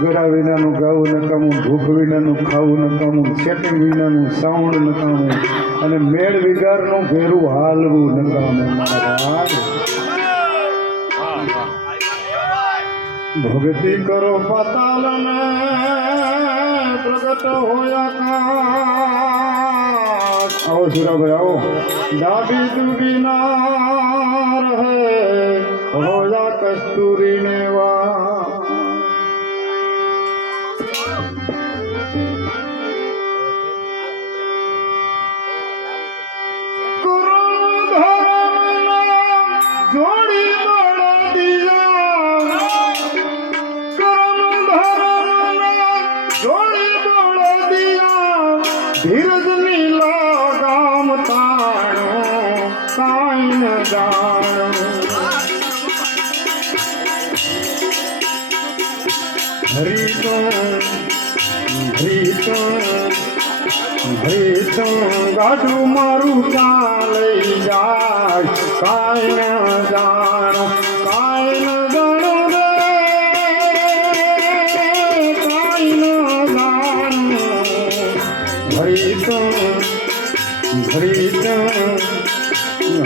ગળા વિનાનું ગાવું નકામું, ભૂખ વિનાનું ખાવું નકામું, સેટિંગ વિનાનું સાઉન્ડ નકામું અને મેળ વિગારનું ભેરું હાલવું નકામું. મારા ભાઈ ભક્તિ કરો પાતાલને પ્રગટ હોયા આવો સુરાભાઈ આવો. ડાબી ડૂબી ના રહે હોયા કસ્તુરી ને વા. જોડી બળ દિયા કરમ ધરમના જોડી બળ દિયા ધીરજ નીલા ગામ તાણો કાઈ ન જાણો. હરી તો ગાડું મારું ચાલી જાય કાઈ ન જાણો કાઈ ન જાણો રે કાઈ ન જાણો.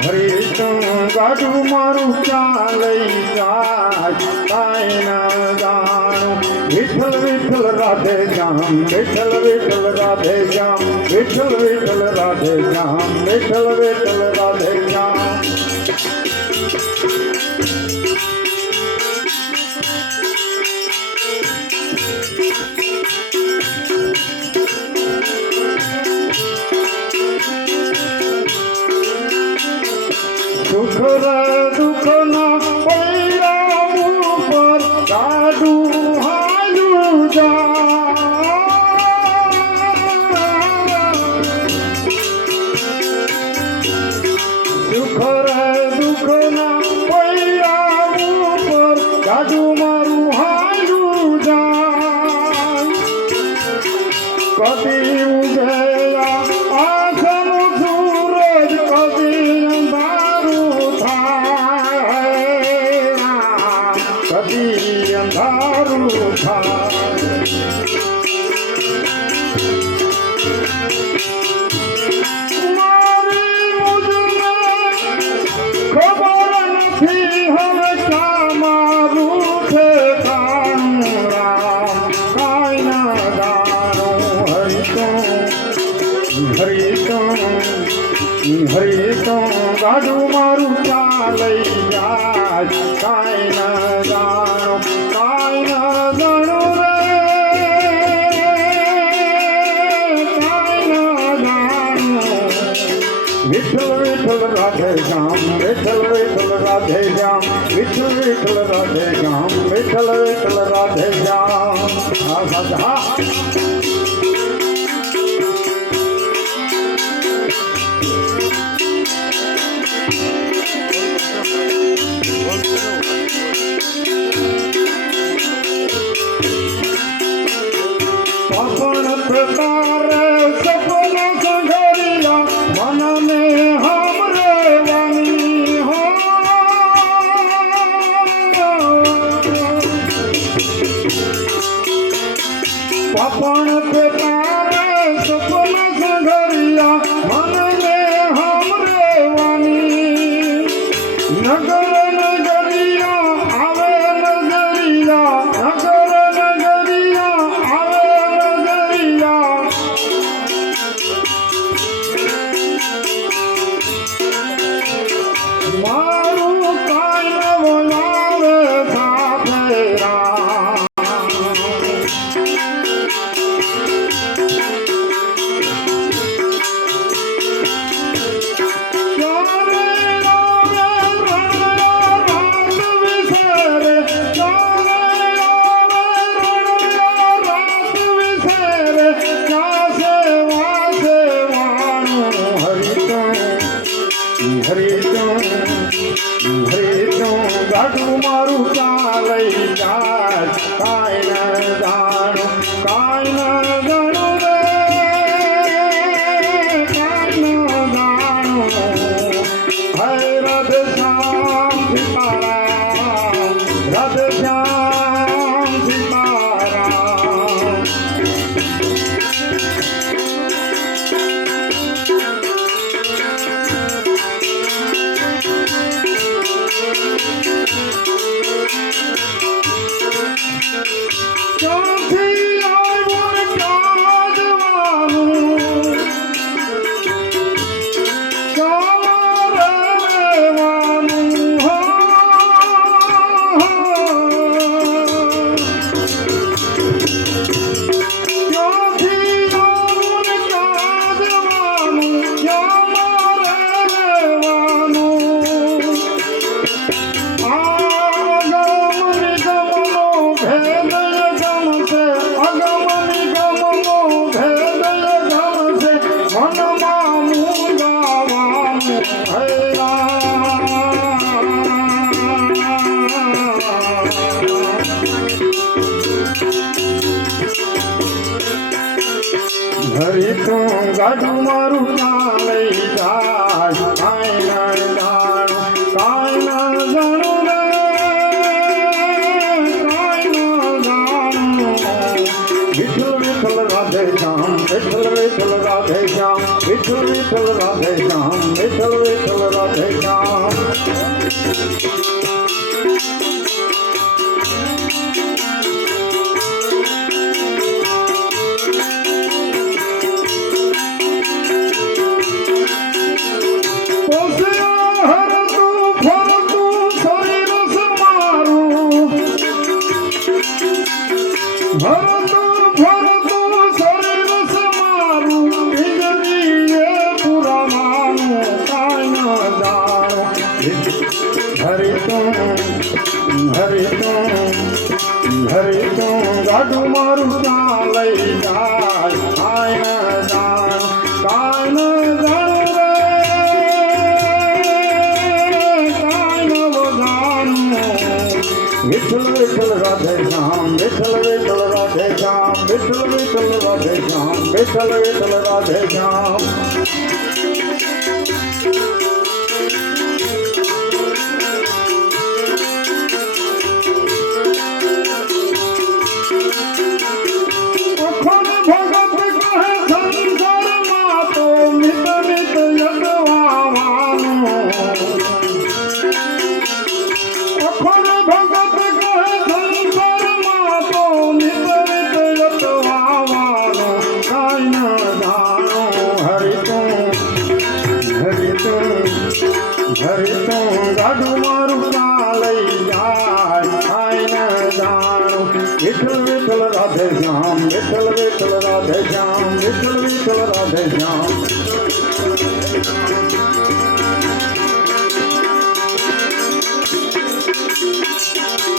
હરી તો ગાડું મારું ચાલી જાય કાઈ ન જાણો. વિઠ્ઠલ વિઠ્ઠલ રાધે શ્યામ, વિઠ્ઠલ વિઠ્ઠલ રાધે શ્યામ, વિઠ્ઠલ વિઠ્ઠલ રાધે શ્યામ, વિઠ્ઠલ વિઠ્ઠલ રાધે શ્યામ. સુખ રે દુઃખ ના પૈડા ઉપર ગાડું હાલું જા. સુખ રે દુઃખ ના પૈડા ઉપર ગાડું મારું હાલું જા. કદી ઉગેલા આંખનો સૂરજ કદી અંધારું થાય, કદી અંધારું થાય. મારી મુજને ખબર નથી હવે ક્યાં મારું છે કાણું રામ કાઈ ના જાણો. હરી તો ગાડું મારું ચાલી જાય કાઈ ન જાણો કાઈ ન જાણો રે કાઈ ન જાણો. વિઠ્ઠલ વિઠ્ઠલ રાધે શ્યામ, વિઠ્ઠલ વિઠ્ઠલ રાધે શ્યામ, વિઠ્ઠલ વિઠ્ઠલ રાધે શ્યામ, વિઠ્ઠલ વિઠ્ઠલ રાધે શ્યામ. હા હા. પણ પ્રકારે સપન સંઘરિયા મનને હમરે વાની હો. પણ પ્રકારે સપન સંઘરિયા મનને હમરે વાની. નગર નગરિયા આવે નગરિયા, નગર નગરિયા આવે નગરિયા. મારું કાઈ ન બોલાવે સાથે રામ. ગાડું મારું ચાલી જાય કાઈ ન જાણો કાઈ ન જાણો રે કાઈ ન જાણો. હે રાધે શ્યામ સીતારામ, રાધે શ્યામ સીતારામ. હરી તું ગાડું મારું ક્યાં લઈ જાય કાંઈ ન જાણું કાંઈ ન જાણું રે કાંઈ ન જાણું વિઠ્ઠલ વિઠ્ઠલ રાધે શ્યામ વિઠ્ઠલ વિઠ્ઠલ રાધે શ્યામ વિઠ્ઠલ વિઠ્ઠલ રાધે શ્યામ વિઠ્ઠલ વિઠ્ઠલ રાધે શ્યામ ભરતું ભરતું શરીર સમારું વીજળીએ પુરાવાનું કાંઈ ન જાણું હરિતું ગાડું મારું ક્યાં લઈ જાય કાંઈ ન જાણું કાંઈ ન જાણું રે કાંઈ ન જાણું વિઠ્ઠલ વિઠ્ઠલ રાધે શ્યામ વિઠ્ઠલ વિઠ્ઠલ રાધે શ્યામ વિઠ્ઠલ વિઠ્ઠલ રાધે શ્યામ વિઠ્ઠલ વિઠ્ઠલ રાધે શ્યામ અખંડ ભગત કહે સંસારમાં તો મિત મિત યદવાનું અખંડ ભગત કહે સંસારમાં તો નિત નિત યતવાનું કાંઈ ન જાણું હરિતું ગાડું મારું ક્યાં લઈ જાય કાંઈ ન જાણું વિઠ્ઠલ વિઠ્ઠલ રાધે શ્યામ વિઠ્ઠલ વિઠ્ઠલ રાધે શ્યામ વિઠ્ઠલ વિઠ્ઠલ રાધે શ્યામ